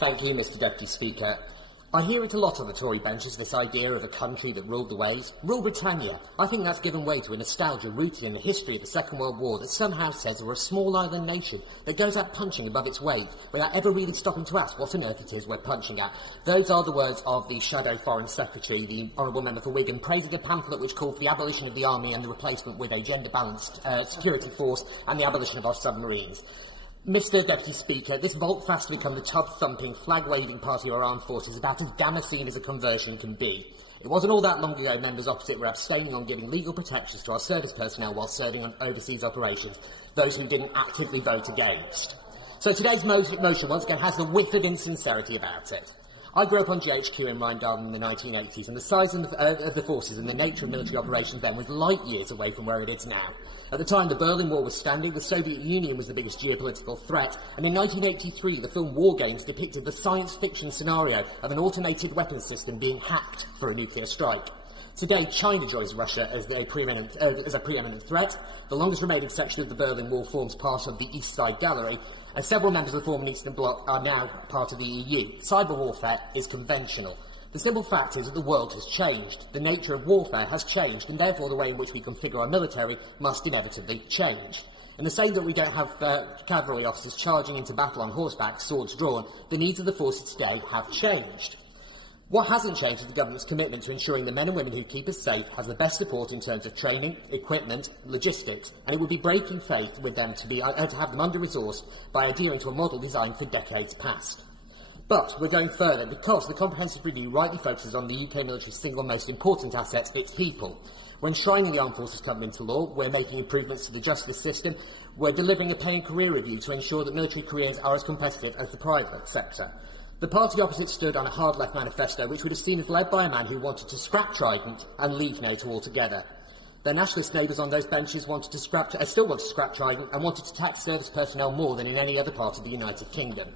Thank you, Mr Deputy Speaker. I hear it a lot on the Tory benches, this idea of a country that ruled the waves. Rule Britannia. I think that's given way to a nostalgia rooted in the history of the Second World War that somehow says we're a small island nation that goes out punching above its weight without ever really stopping to ask what on earth it is we're punching at. Those are the words of the Shadow Foreign Secretary, the Honourable Member for Wigan, praising a pamphlet which called for the abolition of the army and the replacement with a gender-balanced security force and the abolition of our submarines. Mr Deputy Speaker, this volte-face to become the tub-thumping, flag-waving party of our armed forces is about as Damascene as a conversion can be. It wasn't all that long ago members opposite were abstaining on giving legal protections to our service personnel while serving on overseas operations, those who didn't actively vote against. So today's motion, once again, has the whiff of insincerity about it. I grew up on GHQ in Rheindal in the 1980s, and the size of the forces and the nature of military operations then was light years away from where it is now. At the time, the Berlin Wall was standing, the Soviet Union was the biggest geopolitical threat, and in 1983, the film War Games depicted the science fiction scenario of an automated weapons system being hacked for a nuclear strike. Today, China joins Russia as a preeminent threat. The longest remaining section of the Berlin Wall forms part of the East Side Gallery, and several members of the former Eastern Bloc are now part of the EU. Cyber warfare is conventional. The simple fact is that the world has changed. The nature of warfare has changed, and therefore the way in which we configure our military must inevitably change. In the same that we don't have cavalry officers charging into battle on horseback, swords drawn, the needs of the forces today have changed. What hasn't changed is the government's commitment to ensuring the men and women who keep us safe have the best support in terms of training, equipment, logistics, and it would be breaking faith with them to have them under-resourced by adhering to a model designed for decades past. But we're going further because the comprehensive review rightly focuses on the UK military's single most important asset, its people. When enshrining the Armed Forces come into law, we're making improvements to the justice system, we're delivering a pay and career review to ensure that military careers are as competitive as the private sector. The party opposite stood on a hard-left manifesto which would have seen as led by a man who wanted to scrap Trident and leave NATO altogether. Their nationalist neighbours on those benches still want to scrap Trident and wanted to tax service personnel more than in any other part of the United Kingdom.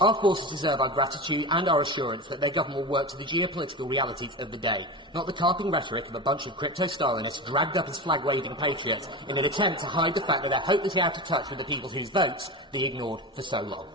Our forces deserve our gratitude and our assurance that their government will work to the geopolitical realities of the day, not the carping rhetoric of a bunch of crypto-Stalinists dragged up as flag-waving patriots in an attempt to hide the fact that they're hopelessly out of touch with the people whose votes they ignored for so long.